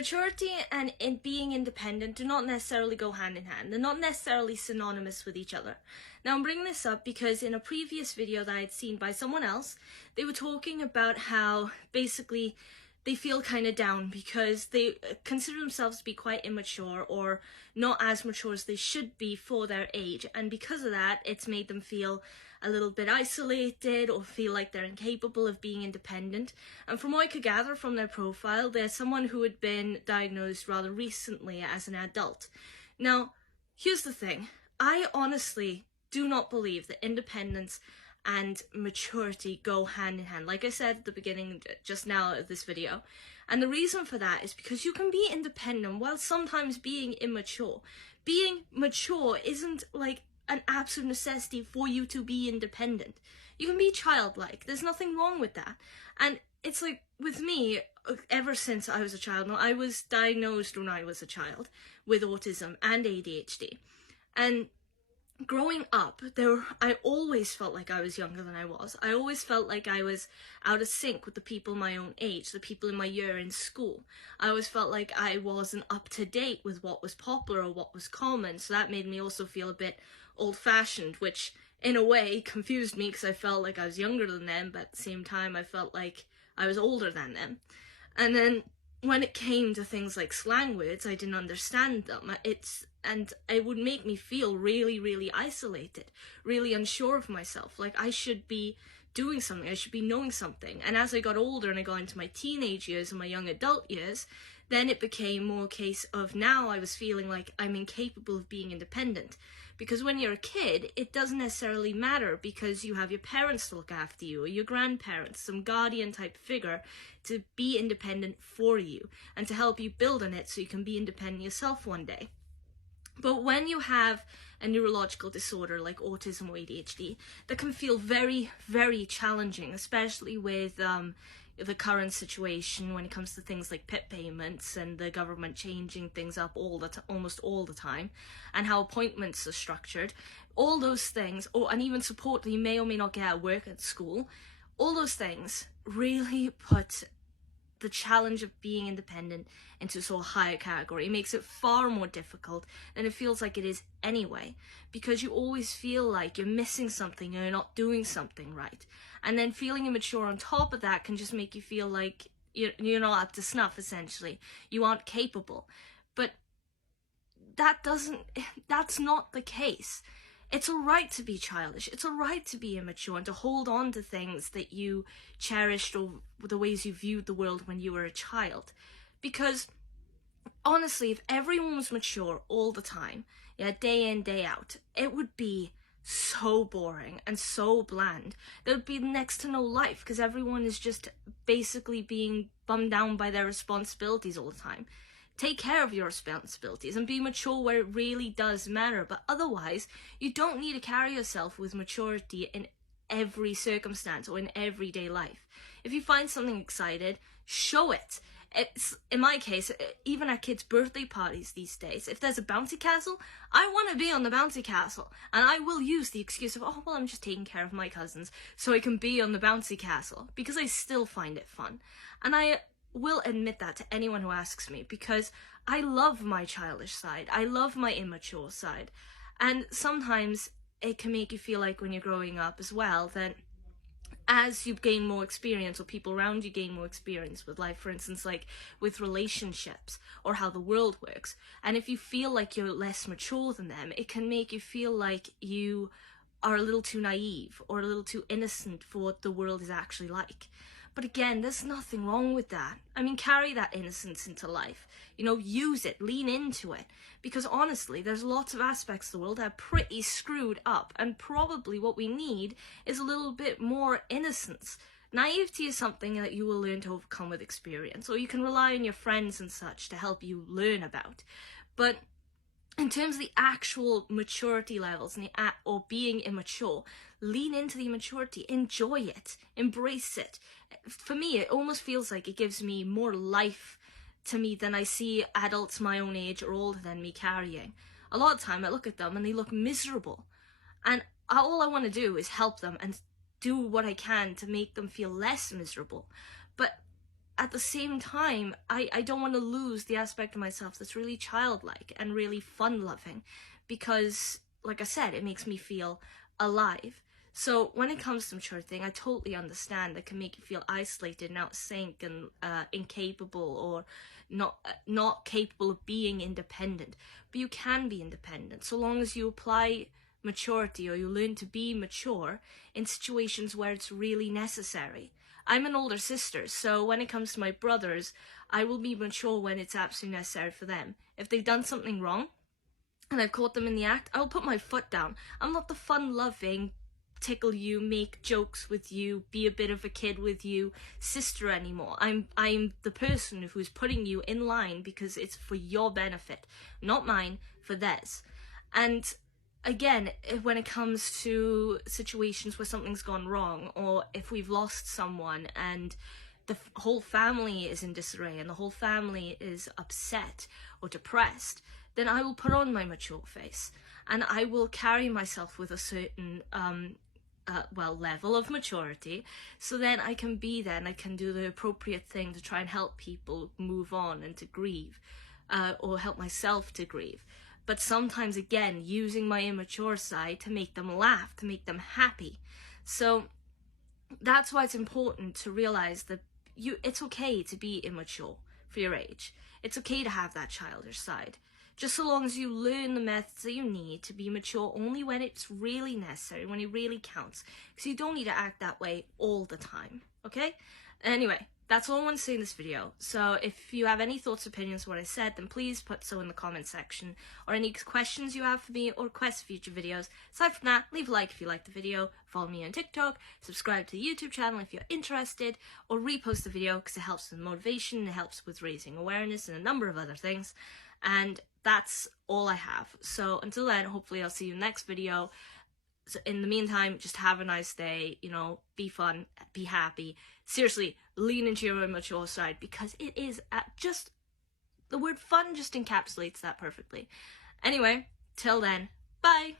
Maturity and being independent do not necessarily go hand in hand. They're not necessarily synonymous with each other. Now, I'm bringing this up because in a previous video that I had seen by someone else, they were talking about how basically they feel kind of down because they consider themselves to be quite immature or not as mature as they should be for their age. And because of that, it's made them feel a little bit isolated or feel like they're incapable of being independent. And from what I could gather from their profile, they're someone who had been diagnosed rather recently as an adult. Now, here's the thing. I honestly do not believe that independence and maturity go hand in hand, like I said at the beginning just now of this video. And the reason for that is because you can be independent while sometimes being immature. Being mature isn't like an absolute necessity for you to be independent. You can be childlike. There's nothing wrong with that. And it's like with me, ever since I was a child, now I was diagnosed when I was a child with autism and ADHD. And growing up, I always felt like I was younger than I was. I always felt like I was out of sync with the people my own age, the people in my year in school. I always felt like I wasn't up to date with what was popular or what was common, so that made me also feel a bit old-fashioned, which in a way confused me because I felt like I was younger than them, but at the same time I felt like I was older than them. And then when it came to things like slang words, I didn't understand them. And it would make me feel really, really isolated, really unsure of myself. Like I should be doing something, I should be knowing something. And as I got older and I got into my teenage years and my young adult years, then it became more a case of now I was feeling like I'm incapable of being independent. Because when you're a kid, it doesn't necessarily matter because you have your parents to look after you or your grandparents, some guardian type figure to be independent for you and to help you build on it so you can be independent yourself one day. But when you have a neurological disorder like autism or ADHD, that can feel very, very challenging, especially with the current situation when it comes to things like PIP payments and the government changing things up almost all the time, and how appointments are structured. All those things, and even support that you may or may not get at work at school, all those things really put the challenge of being independent into sort of higher category. It makes it far more difficult than it feels like it is anyway, because you always feel like you're missing something or you're not doing something right. And then feeling immature on top of that can just make you feel like you're not up to snuff, essentially. You aren't capable. But that's not the case. It's alright to be childish, it's alright to be immature and to hold on to things that you cherished or the ways you viewed the world when you were a child. Because, honestly, if everyone was mature all the time, day in, day out, it would be so boring and so bland. There would be next to no life because everyone is just basically being bummed down by their responsibilities all the time. Take care of your responsibilities and be mature where it really does matter. But otherwise, you don't need to carry yourself with maturity in every circumstance or in everyday life. If you find something exciting, show it. It's, in my case, even at kids' birthday parties these days, if there's a bouncy castle, I want to be on the bouncy castle. And I will use the excuse of, oh, well, I'm just taking care of my cousins so I can be on the bouncy castle, because I still find it fun. And I will admit that to anyone who asks me, because I love my childish side. I love my immature side. And sometimes it can make you feel like when you're growing up as well, that as you gain more experience or people around you gain more experience with life, for instance, like with relationships or how the world works, and if you feel like you're less mature than them, it can make you feel like you are a little too naive or a little too innocent for what the world is actually like. But again, there's nothing wrong with that. I mean, carry that innocence into life. Use it, lean into it. Because honestly, there's lots of aspects of the world that are pretty screwed up. And probably what we need is a little bit more innocence. Naivety is something that you will learn to overcome with experience. Or you can rely on your friends and such to help you learn about. But in terms of the actual maturity levels or being immature, lean into the immaturity, enjoy it, embrace it. For me, it almost feels like it gives me more life to me than I see adults my own age or older than me carrying. A lot of the time I look at them and they look miserable. And all I want to do is help them and do what I can to make them feel less miserable. But at the same time, I don't want to lose the aspect of myself that's really childlike and really fun-loving, because, like I said, it makes me feel alive. So when it comes to mature thing, I totally understand that can make you feel isolated and out of sync and incapable, or not capable of being independent. But you can be independent so long as you apply maturity, or you learn to be mature in situations where it's really necessary. I'm an older sister, so when it comes to my brothers, I will be mature when it's absolutely necessary for them. If they've done something wrong and I've caught them in the act, I'll put my foot down. I'm not the fun-loving, tickle you, make jokes with you, be a bit of a kid with you sister anymore. I'm the person who's putting you in line because it's for your benefit, not mine, for theirs. And again, when it comes to situations where something's gone wrong, or if we've lost someone and the whole family is in disarray and the whole family is upset or depressed, then I will put on my mature face and I will carry myself with a certain level of maturity, so then I can be there and I can do the appropriate thing to try and help people move on and to grieve, or help myself to grieve. But sometimes, again, using my immature side to make them laugh, to make them happy. So that's why it's important to realize that it's okay to be immature for your age. It's okay to have that childish side, just so long as you learn the methods that you need to be mature only when it's really necessary, when it really counts. Because you don't need to act that way all the time, okay? Anyway, that's all I want to say in this video. So if you have any thoughts, opinions on what I said, then please put so in the comment section, or any questions you have for me, or requests for future videos. Aside from that, leave a like if you liked the video, follow me on TikTok, subscribe to the YouTube channel if you're interested, or repost the video because it helps with motivation, it helps with raising awareness, and a number of other things. And that's all I have. So until then, hopefully I'll see you in the next video. So in the meantime, just have a nice day, be fun, be happy. Seriously, lean into your immature side, because it is just, the word fun just encapsulates that perfectly. Anyway, till then, bye!